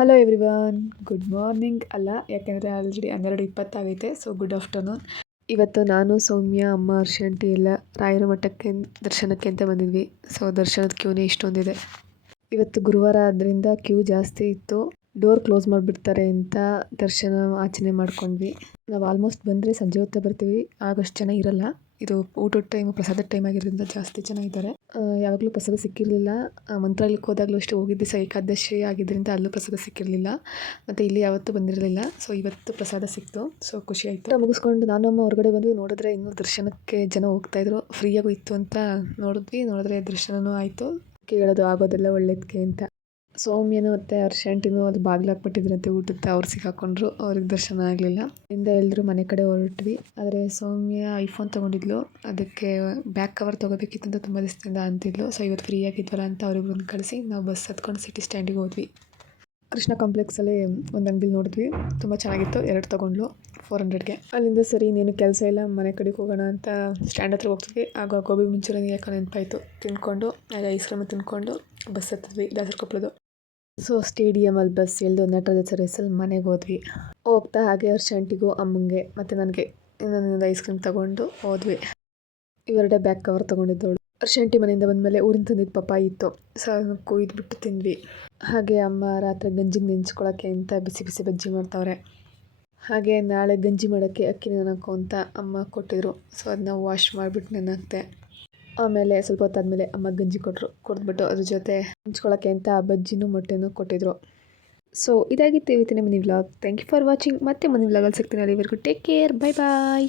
Hello everyone, good morning ಅಲ್ಲ, ಯಾಕೆಂದರೆ already 12:20 ಆಗೈತೆ. So good afternoon. ಇವತ್ತು ನಾನು, ಸೌಮ್ಯ, ಅಮ್ಮ, ಆಂಟಿ ಎಲ್ಲ ರಾಯರ ಮಠಕ್ಕೆ ದರ್ಶನಕ್ಕೆ ಅಂತ ಬಂದಿದ್ವಿ. ಸೊ ದರ್ಶನದ ಕ್ಯೂನೇ ಇಷ್ಟೊಂದಿದೆ. ಇವತ್ತು ಗುರುವಾರ ಆದ್ದರಿಂದ ಕ್ಯೂ ಜಾಸ್ತಿ ಇತ್ತು. ಡೋರ್ ಕ್ಲೋಸ್ ಮಾಡಿಬಿಡ್ತಾರೆ ಅಂತ ದರ್ಶನ ಆಚರಣೆ ಮಾಡ್ಕೊಂಡ್ವಿ. ನಾವು ಆಲ್ಮೋಸ್ಟ್ ಬಂದರೆ ಸಂಜೆ ಹೊತ್ತೇ ಬರ್ತೀವಿ, ಆಗಷ್ಟು ಜನ ಇರಲ್ಲ. ಇದು ಊಟದ ಟೈಮು, ಪ್ರಸಾದದ ಟೈಮ್ ಆಗಿರೋದ್ರಿಂದ ಜಾಸ್ತಿ ಜನ ಇದ್ದಾರೆ. ಯಾವಾಗಲೂ ಪ್ರಸಾದ ಸಿಕ್ಕಿರಲಿಲ್ಲ. ಮಂತ್ರಾಲಯಕ್ಕೆ ಹೋದಾಗಲೂ ಅಷ್ಟೇ, ಹೋಗಿದ್ದ ದಿವಸ ಏಕಾದಶಿ ಆಗಿದ್ದರಿಂದ ಅಲ್ಲೂ ಪ್ರಸಾದ ಸಿಕ್ಕಿರಲಿಲ್ಲ. ಮತ್ತು ಇಲ್ಲಿ ಯಾವತ್ತೂ ಬಂದಿರಲಿಲ್ಲ. ಸೊ ಇವತ್ತು ಪ್ರಸಾದ ಸಿಕ್ತು. ಸೊ ಖುಷಿ ಆಯಿತು. ಮುಗಿಸ್ಕೊಂಡು ನಾನು ಅಮ್ಮ ಹೊರಗಡೆ ಬಂದ್ವಿ. ನೋಡಿದ್ರೆ ಇನ್ನೂ ದರ್ಶನಕ್ಕೆ ಜನ ಹೋಗ್ತಾಯಿದ್ರು. ಫ್ರೀಯಾಗೂ ಇತ್ತು ಅಂತ ನೋಡಿದ್ರೆ ದರ್ಶನವೂ ಆಯಿತು. ಹೇಳೋದು ಆಗೋದೆಲ್ಲ ಒಳ್ಳೇದಕ್ಕೆ ಅಂತ. ಸೌಮ್ಯನೂ ಮತ್ತು ಆಂಟಿನೂ ಅದು ಬಾಗಿಲು ಹಾಕ್ಬಿಟ್ಟಿದ್ರಂತೆ ಊಟಕ್ಕೆ. ಅವ್ರು ಸಿಕ್ಕಾಕೊಂಡ್ರು, ಅವ್ರಿಗೆ ದರ್ಶನ ಆಗಲಿಲ್ಲ. ಇಂದ ಎಲ್ಲರೂ ಮನೆ ಕಡೆ ಹೊರಟ್ವಿ. ಆದರೆ ಸೌಮ್ಯ ಐಫೋನ್ ತೊಗೊಂಡಿದ್ಲು, ಅದಕ್ಕೆ ಬ್ಯಾಕ್ ಕವರ್ ತೊಗೋಬೇಕಿತ್ತು ಅಂತ ತುಂಬ ದಿವಸದಿಂದ ಅಂತಿದ್ಲು. ಸೊ ಇವತ್ತು ಫ್ರೀ ಆಗಿದ್ವಲ್ಲ ಅಂತ ಅವ್ರಿಬ್ಬರನ್ನ ಕಳಿಸಿ ನಾವು ಬಸ್ ಹತ್ಕೊಂಡು ಸಿಟಿ ಸ್ಟ್ಯಾಂಡಿಗೆ ಹೋದ್ವಿ. ಕೃಷ್ಣ ಕಾಂಪ್ಲೆಕ್ಸಲ್ಲಿ ಒಂದು ಅಂಗಡಿ ನೋಡಿದ್ವಿ, ತುಂಬ ಚೆನ್ನಾಗಿತ್ತು. 2 ತೊಗೊಂಡ್ಲು 400ಗೆ. ಅಲ್ಲಿಂದ ಸರಿ ಇನ್ನೇನು ಕೆಲಸ ಇಲ್ಲ, ಮನೆ ಕಡೆಗೆ ಹೋಗೋಣ ಅಂತ ಸ್ಟ್ಯಾಂಡ್ ಹತ್ರ ಹೋಗ್ತಿದ್ವಿ. ಆಗ ಗೋಬಿ ಮಂಚೂರಿಯನ್ ಯಾಕೆ ನೆನಪಾಯಿತು, ತಿಂದ್ಕೊಂಡು ಆಗ ಐಸ್ ಕ್ರೀಮ್ ತಿಂದ್ಕೊಂಡು ಬಸ್ ಹತ್ತಿದ್ವಿ ದಾಸರಕೊಪ್ಪಳದು. ಸೊ ಸ್ಟೇಡಿಯಮಲ್ಲಿ ಬಸ್ ಇಳಿದು ನಟರಾಜ ಸರ್ವಿಸಲ್ಲಿ ಮನೆಗೆ ಹೋದ್ವಿ. ಹೋಗ್ತಾ ಹಾಗೆ ಆಂಟಿಗೂ ಅಮ್ಮಂಗೆ ಮತ್ತು ನನಗೆ ಇನ್ನೊಂದು ಐಸ್ ಕ್ರೀಮ್ ತೊಗೊಂಡು ಹೋದ್ವಿ. ಇವೆರಡೇ ಬ್ಯಾಕ್ ಕವರ್ ತೊಗೊಂಡಿದ್ದವಳು. ಆಂಟಿ ಮನೆಯಿಂದ ಬಂದಮೇಲೆ ಊರಿಂದ ತಂದಿದ್ದು ಪಪ್ಪಾಯಿ ಇತ್ತು. ಸೊ ಕೊಯ್ದುಬಿಟ್ಟು ತಿಂದ್ವಿ. ಹಾಗೆ ಅಮ್ಮ ರಾತ್ರಿ ಗಂಜಿಗೆ ನೆಂಚ್ಕೊಳ್ಳೋಕ್ಕೆ ಅಂತ ಬಿಸಿ ಬಿಸಿ ಬಜ್ಜಿ ಮಾಡ್ತಾವ್ರೆ. ಹಾಗೆ ನಾಳೆ ಗಂಜಿ ಮಾಡೋಕ್ಕೆ ಅಕ್ಕಿ ನೆನಕು ಅಂತ ಅಮ್ಮ ಕೊಟ್ಟಿದ್ರು. ಸೊ ಅದನ್ನ ವಾಶ್ ಮಾಡಿಬಿಟ್ಟು ನೆನಕ್ತೆ. ಆಮೇಲೆ ಸ್ವಲ್ಪ ಹೊತ್ತಾದಮೇಲೆ ಅಮ್ಮ ಗಂಜಿ ಕುಡಿದ್ಬಿಟ್ಟು ಅದ್ರ ಜೊತೆ ಹಂಚ್ಕೊಳ್ಳೋಕ್ಕೆ ಅಂತ ಬಜ್ಜಿನೂ ಮೊಟ್ಟೆನೂ ಕೊಟ್ಟಿದ್ರು. ಸೊ ಇದಾಗಿತ್ತು ಇವತ್ತಿನ mini vlog. Thank you for watching. ಮತ್ತೆ ಮನಿ ವ್ಲಾಗಲ್ಲಿ ಸಿಗ್ತೀನಿ. ಅಲ್ಲಿವರೆಗೂ ಟೇಕ್ ಕೇರ್, ಬೈ ಬಾಯ್.